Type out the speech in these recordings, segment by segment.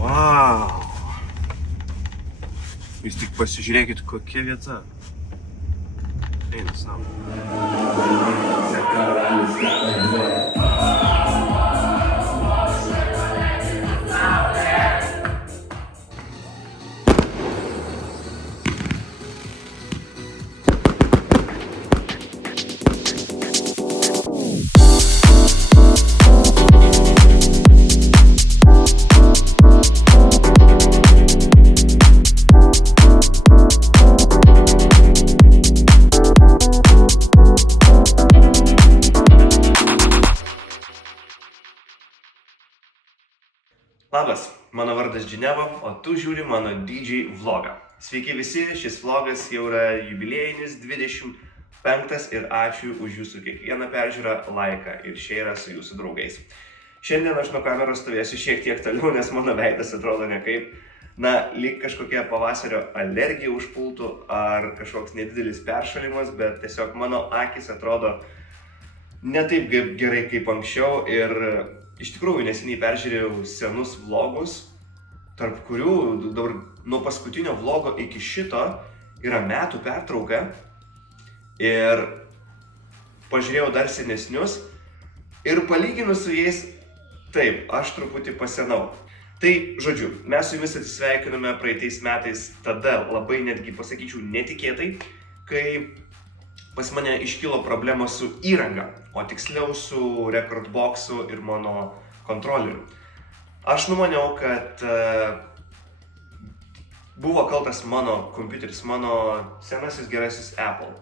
Wow. Jūs tik pasižiūrėkit, kokia vieta. Eina savo. Labas, mano vardas Džinevo, o tu žiūri mano DJ vlogą. Sveiki visi, šis vlogas jau yra jubiliejinis 25 ir ačiū už jūsų kiekvieną peržiūrą, laiką ir šeirą su jūsų draugais. Šiandien aš nuo kameros stovėsiu šiek tiek toliau, nes mano veidas atrodo nekaip, lyg kažkokia pavasario alergija užpultų ar kažkoks nedidelis peršalimas, bet tiesiog mano akis atrodo ne taip gerai kaip anksčiau ir iš tikrųjų neseniai peržiūrėjau senus vlogus, tarp kurių dabar nuo paskutinio vlogo iki šito yra metų pertrauka ir pažiūrėjau dar senesnius ir palyginus su jais, taip, aš truputį pasenau. Tai, žodžiu, mes su jumis atsisveikinome praeitais metais tada labai netgi pasakyčiau netikėtai, kai pas mane iškilo problemos su įranga, o tiksliau su rekordboksu ir mano kontroleriu. Aš numaniau, kad buvo kaltas mano kompiuteris, mano senasis gerasis Apple.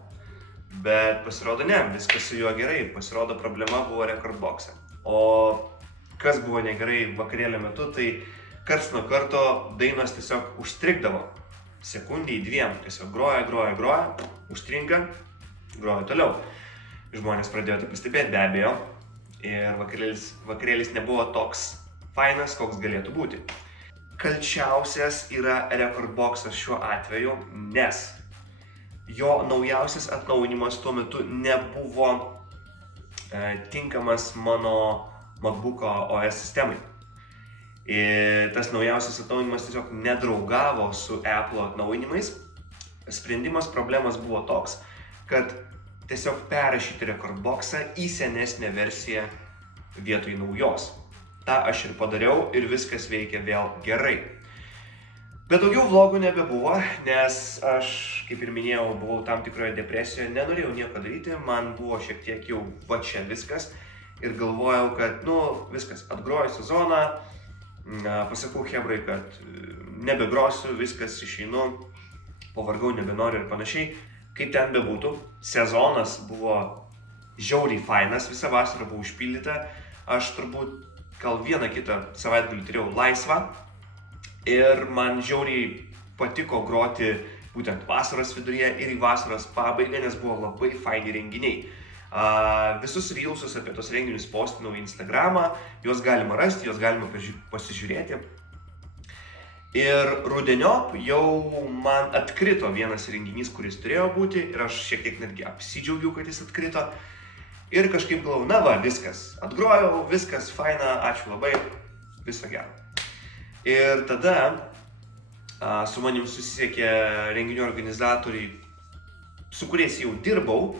Bet pasirodo ne, viskas su juo gerai, pasirodo problema buvo rekordbokse. O kas buvo negerai vakarėlio metu, tai karts nuo karto dainos tiesiog užstrigdavo. Sekundį, dviem, tiesiog groja, užstringa. Groju toliau. Žmonės pradėjo tai pastebėti be abejo ir vakarėlis nebuvo toks fainas, koks galėtų būti. Kalčiausias yra rekordboksas šiuo atveju, nes jo naujausias atnaujinimas tuo metu nebuvo tinkamas mano MacBook'o OS sistemai. Ir tas naujausias atnaujinimas tiesiog nedraugavo su Apple atnaujinimais. Sprendimas problemos buvo toks, kad tiesiog perrašyti rekordboksą į senesnę versiją vietoj naujos. Ta aš ir padariau ir viskas veikia vėl gerai. Bet daugiau vlogų nebebuvo, nes aš, kaip ir minėjau, buvau tam tikroje depresijoje, nenorėjau nieko daryti, man buvo šiek tiek jau va čia viskas ir galvojau, kad, viskas, atgroju sezoną, pasakau chebrai, kad nebegrosiu, viskas išeinu, pavargau, nebenoriu ir panašiai. Kaip ten bebūtų, sezonas buvo žiauriai fainas, visą vasarą buvo užpildyta, aš turbūt gal vieną kitą savaitgalį turėjau laisvą ir man žiauriai patiko groti būtent vasaros viduryje ir į vasaros pabaigą, nes buvo labai faini renginiai. Visus reelsus apie tos renginius postinau į Instagramą, juos galima rasti, juos galima pasižiūrėti. Ir rudeniop jau man atkrito vienas renginys, kuris turėjo būti ir aš šiek tiek netgi apsidžiaugiau, kad jis atkrito. Ir kažkaip galvojau, viskas, atgrojau, viskas, faina, ačiū labai, viso gero. Ir tada su manim susisiekė renginių organizatoriai, su kuriais jau dirbau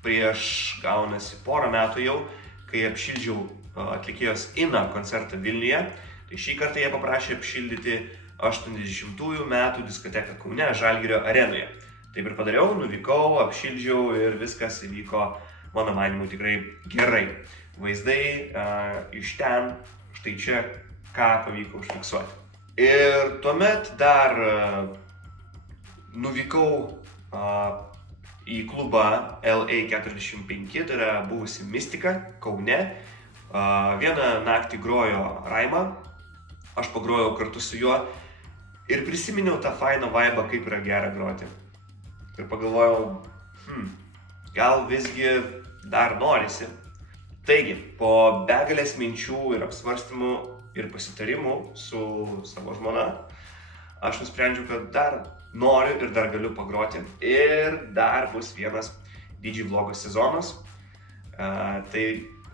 prieš gaunasi porą metų jau, kai apšildžiau atlikėjos Ina koncertą Vilniuje. Tai šį kartą jie paprašė apšildyti 80-ųjų metų diskoteką Kaune Žalgirio arenoje. Taip ir padariau, nuvykau, apšildžiau ir viskas įvyko, mano manymu, tikrai gerai. Vaizdai iš ten, štai čia, ką pavyko užfiksuoti. Ir tuomet dar nuvykau į klubą LA45, tai yra buvusi Mistika Kaune. Vieną naktį grojo Raima, aš pagrojau kartu su juo ir prisiminiau tą fainą vaibą, kaip yra gera groti. Ir pagalvojau, gal visgi dar norisi. Taigi, po begalės minčių ir apsvarstymų ir pasitarimų su savo žmona, aš nusprendžiau, kad dar noriu ir dar galiu pagroti. Ir dar bus vienas DJ vlogo sezonas. Tai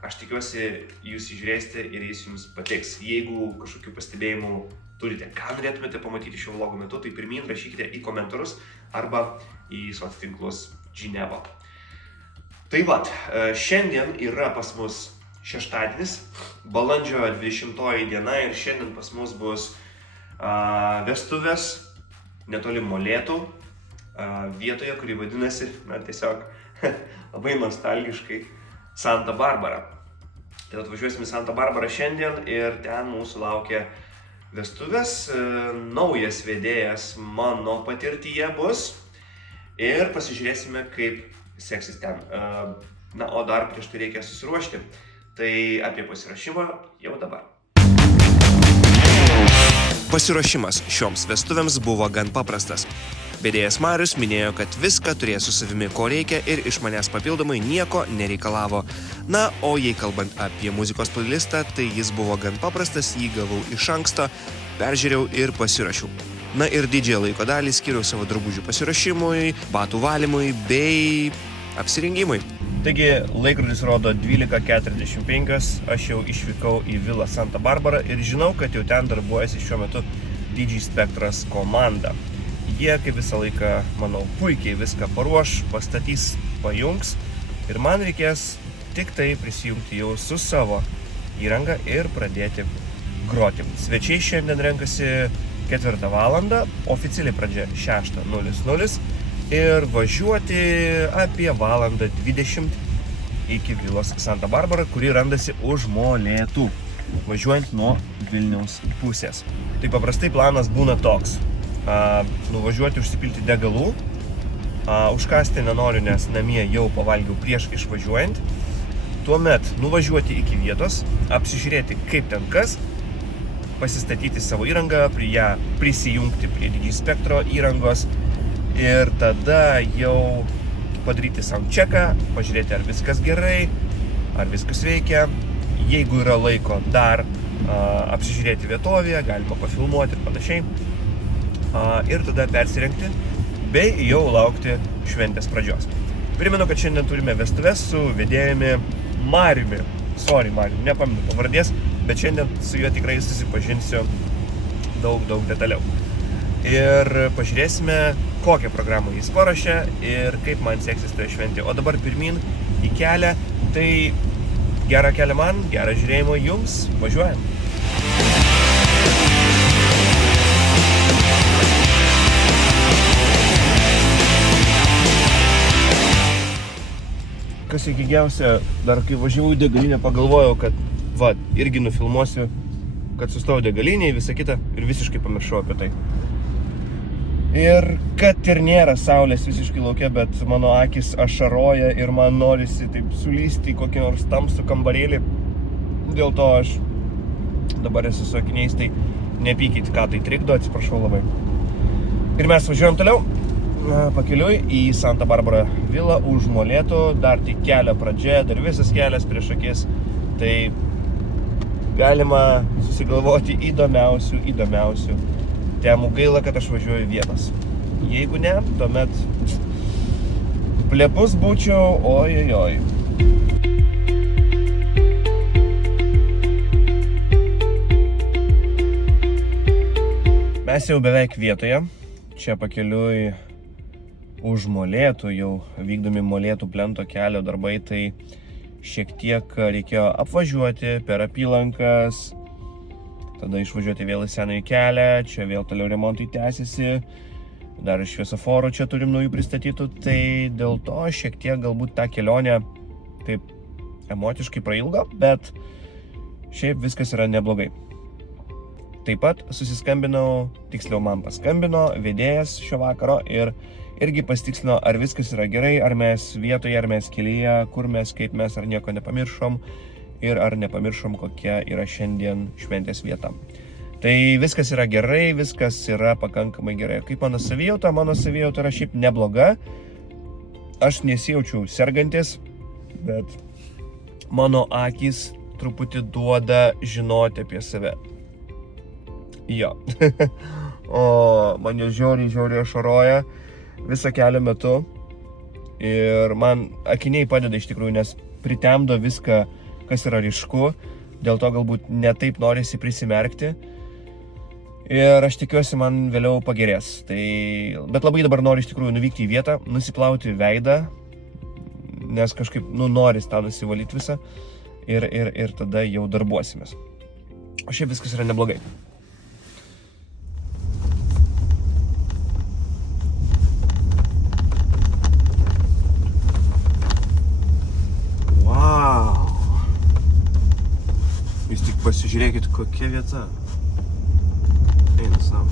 aš tikiuosi, jūs įžiūrėsite ir jis jums patiks. Jeigu kažkokių pastebėjimų turite, ką norėtumėte pamatyti šio vlogo metu, tai pirmin rašykite į komentarus arba į socialinklus Gineva. Tai vat, šiandien yra pas mus šeštadienis, balandžio 20 diena ir šiandien pas mus bus vestuvės netoli Molėtų, vietoje, kuri vadinasi, tiesiog labai nostalgiškai Santa Barbara. Tai atvažiuosim į Santa Barbarą šiandien ir ten mūsų laukia vestuvės, naujas vedėjas mano patirtyje bus ir pasižiūrėsime, kaip seksis ten. Na, o dar prieš tai reikia susiruošti. Tai apie pasiruošimą jau dabar. Pasiruošimas šioms vestuvėms buvo gan paprastas. Vedėjas Marius minėjo, kad viską turės su savimi, ko reikia ir iš manęs papildomai nieko nereikalavo. Na, o jei kalbant apie muzikos playlistą, tai jis buvo gan paprastas, jį gavau iš anksto, peržiūrėjau ir pasiruošiau. Na ir didžiąją laiko dalį skiriau savo drabužių pasiruošimui, batų valymui bei apsirengimui. Taigi laikrodis rodo 12:45, aš jau išvykau į vilą Santa Barbara ir žinau, kad jau ten darbuojasi šiuo metu DJ Spektras komanda. Jie, kaip visą laiką, manau, puikiai viską paruoš, pastatys, pajungs ir man reikės tik tai prisijungti jau su savo įranga ir pradėti groti. Svečiai šiandien renkasi 4 valandą, oficialiai pradžia 6:00 ir važiuoti apie 1:20 iki vilos Santa Barbara, kuri randasi už Molėtų, važiuojant nuo Vilniaus pusės. Tai paprastai planas būna toks. Nuvažiuoti užsipilti degalų, užkasti nenoriu, nes namie jau pavalgiau prieš išvažiuojant. Tuomet nuvažiuoti iki vietos, apsižiūrėti kaip ten kas, pasistatyti savo įrangą, prie ją prisijungti prie DJ Spektro įrangos ir tada jau padaryti soundchecką, pažiūrėti ar viskas gerai, ar viskas veikia. Jeigu yra laiko dar apsižiūrėti vietovėje, galima pafilmuoti ir panašiai. Ir tada persirengti bei jau laukti šventės pradžios. Primenu, kad šiandien turime vestuves su vedėjumi Mariumi. Sorry, Mariumi, nepamenu pavardės, bet šiandien su juo tikrai susipažinsiu daug detaliau. Ir pažiūrėsime, kokią programą jis paruošė ir kaip man seksis toje šventėje. O dabar pirmin į kelią, tai gerą kelią man, gerą žiūrėjimą jums, važiuojam. Kas įkigiausia, dar kai važiavau į degalinę pagalvojau, kad irgi nufilmuosiu, kad sustojau degalinėje, visą kitą ir visiškai pamiršau apie tai. Ir kad ir nėra saulės visiškai lauke, bet mano akis ašaroja ir man norisi taip sulysti į kokį nors tamsų kambarėlį. Dėl to aš dabar esu su akiniais, tai nepykit, ką tai trikdo, atsiprašau labai. Ir mes važiuojam toliau, pakeliui į Santa Barbara vilą už Molėtų, dar tik kelio pradžia, dar visas kelias prieš akis, tai galima susigalvoti įdomiausių temų. Gaila, kad aš važiuoju vienas. Jeigu ne, tuomet plepus būčiau, ojojoj. Mes jau beveik vietoje. Čia pakeliui už Molėtų, jau vykdomi Molėtų plento kelio darbai, tai šiek tiek reikėjo apvažiuoti per apylankas, tada išvažiuoti vėl į senąjį kelią, čia vėl toliau remontai tęsiasi, dar šviesoforų čia turim naujų pristatytų, tai dėl to šiek tiek galbūt tą kelionę taip emociškai prailgo, bet šiaip viskas yra neblogai. Taip pat susiskambinau, tiksliau man paskambino vedėjas šio vakaro ir irgi pastikslino, ar viskas yra gerai, ar mes vietoje, ar mes kelyje, kur mes, kaip mes, ar nieko nepamiršom ir ar nepamiršom, kokia yra šiandien šventės vieta. Tai viskas yra gerai, viskas yra pakankamai gerai. Kaip mano savijauta yra šiaip nebloga. Aš nesijaučiau sergantis, bet mano akys truputį duoda žinoti apie save. Jo. O man jau žiauriai ašaroja visą kelio metu. Ir man akiniai padeda iš tikrųjų, nes pritemdo viską, kas yra ryšku. Dėl to galbūt netaip norisi prisimerkti. Ir aš tikiuosi, man vėliau pagerės. Bet labai dabar noriu iš tikrųjų nuvykti į vietą, nusiplauti veidą, nes kažkaip, noris tą nusivalyti visą ir tada jau darbuosimės. O šiaip viskas yra neblogai. Wow! Jūs tik pasižiūrėkit, kokia vieta. Eina savo.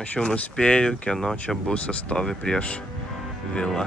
Aš jau nuspėju, kieno čia busas stovi prieš vilą.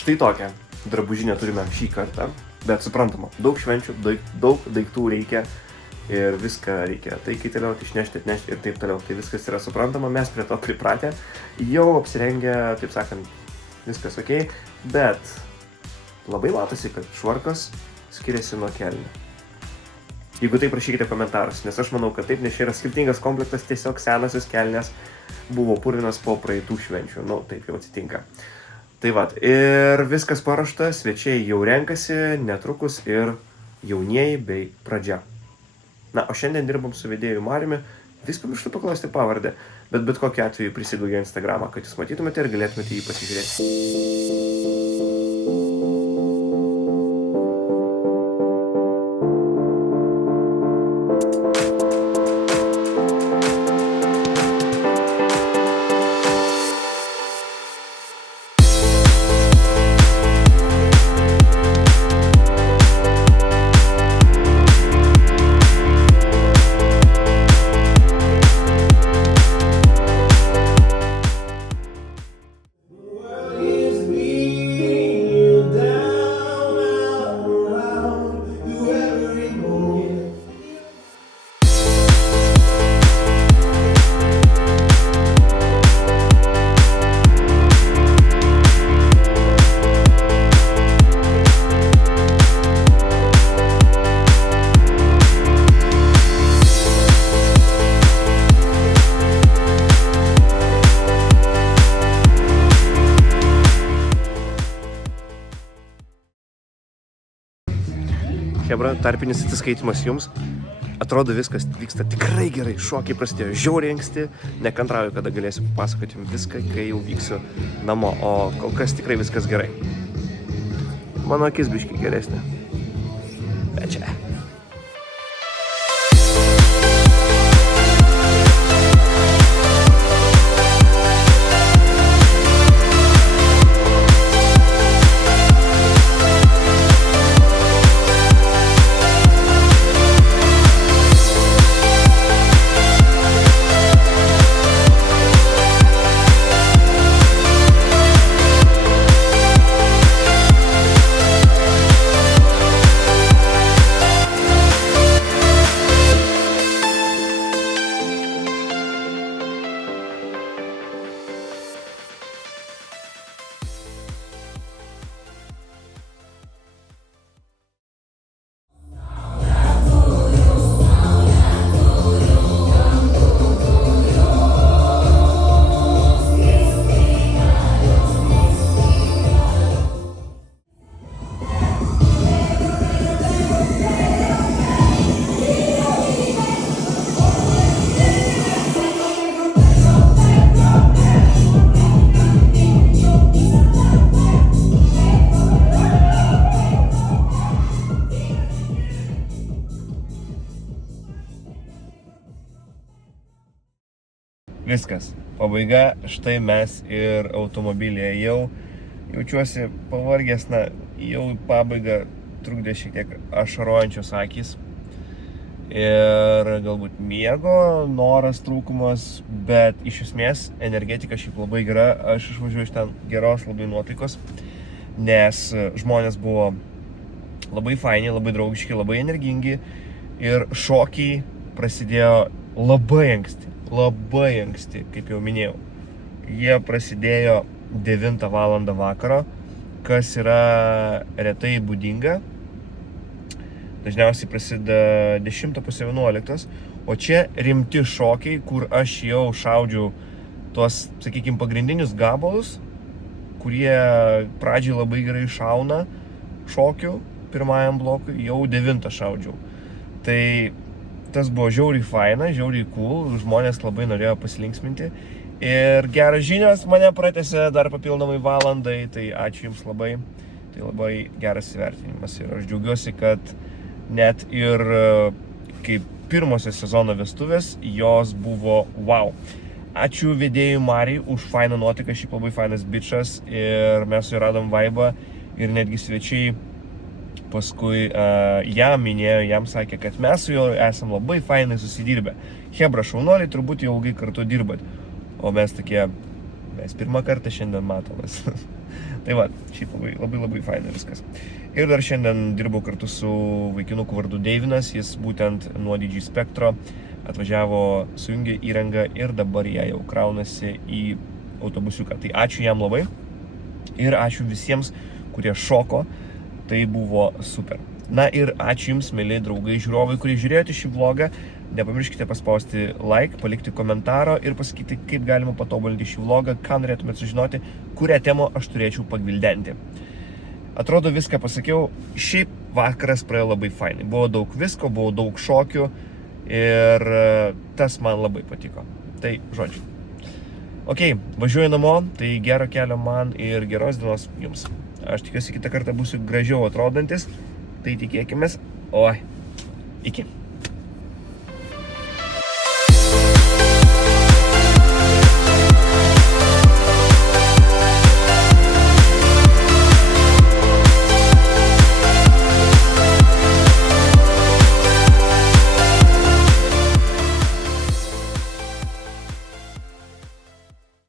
Štai tokią drabužinę turime šį kartą, bet suprantama, daug švenčių, daug daiktų reikia ir viską reikia taikiai toliauti, išnešti, atnešti ir taip toliau. Tai viskas yra suprantama, mes prie to pripratę, jau apsirengę, taip sakant, viskas ok, bet labai matosi, kad švarkas skiriasi nuo kelnių. Jeigu taip, rašykite komentarus, nes aš manau, kad taip, nes čia yra skirtingas komplektas, tiesiog senasis kelnės buvo purvinas po praeitų švenčių, taip jau atsitinka. Tai vat, ir viskas paruošta, svečiai jau renkasi, netrukus ir jaunieji bei pradžia. Na, o šiandien dirbam su vedėju Mariumi, vis pamirštu paklausti pavardę, bet kokiu atveju prisidaugiu Instagramą, kad jūs matytumėte ir galėtumėte jį pasižiūrėti. Chebra, tarpinis atsiskaitimas jums. Atrodo, viskas vyksta tikrai gerai. Šokiai prasidėjo žiauriai anksti. Nekantrauju, kada galėsiu papasakoti jums viską, kai jau vyksiu namo. O kol kas tikrai viskas gerai. Mano akis biški geresnė. Bet čia. Viskas. Pabaiga, štai mes ir automobilyje jau jaučiuosi pavargęs, jau pabaiga trukdė šiek tiek ašarojančios akys. Ir galbūt miego, noras trūkumas, bet iš esmės energetika šiaip labai gera. Aš išvažiuoju iš ten geros labai nuotaikos, nes žmonės buvo labai faini, labai draugiški, labai energingi ir šokiai prasidėjo labai anksti, kaip jau minėjau. Jie prasidėjo 9 valandą vakaro, kas yra retai būdinga. Dažniausiai prasideda 10:11, o čia rimti šokiai, kur aš jau šaudžiau tuos, sakykime, pagrindinius gabalus, kurie pradžiai labai gerai šauna šokių pirmajam blokui, jau 9 šaudžiau. Tai tas buvo žiauriai faina, žiauriai cool, žmonės labai norėjo pasilinksminti. Ir geras žinios mane pratęsė dar papildomai valandai, tai ačiū Jums labai. Tai labai geras įvertinimas ir aš džiaugiuosi, kad net ir kaip pirmosios sezono vestuvės, jos buvo wow. Ačiū vedėjui Marijai už fainą nuotaiką, šiaip labai fainas bičas ir mes su juo radom vaibą ir netgi svečiai paskui jam minėjo, jam sakė, kad mes su juo esam labai fainai susidirbę. Hebra šaunuoliai, turbūt jau ilgai kartu dirbat, o mes tokie, mes pirmą kartą šiandien matomės. Tai va, šiaip labai fainai viskas. Ir dar šiandien dirbau kartu su vaikinuku vardu Deivinas, jis būtent nuo DJ Spektro atvažiavo, sujungė įrangą ir dabar ją jau kraunasi į autobusiuką. Tai ačiū jam labai ir ačiū visiems, kurie šoko, tai buvo super. Na ir ačiū Jums, mėly draugai, žiūrovai, kurie žiūrėjote šį vlogą. Nepamirškite paspausti like, palikti komentaro ir pasakyti, kaip galima patobulinti šį vlogą, ką norėtumėte sužinoti, kurią temą aš turėčiau pagvildenti. Atrodo, viską pasakiau, šiaip vakaras praėjo labai fainai. Buvo daug visko, buvo daug šokių ir tas man labai patiko. Tai žodžiu. Ok, važiuoju namo, tai gero kelio man ir geros dienos Jums. Aš tikiuosi kitą kartą būsiu gražiau atrodantis, tai tikėkimės. Oi, iki.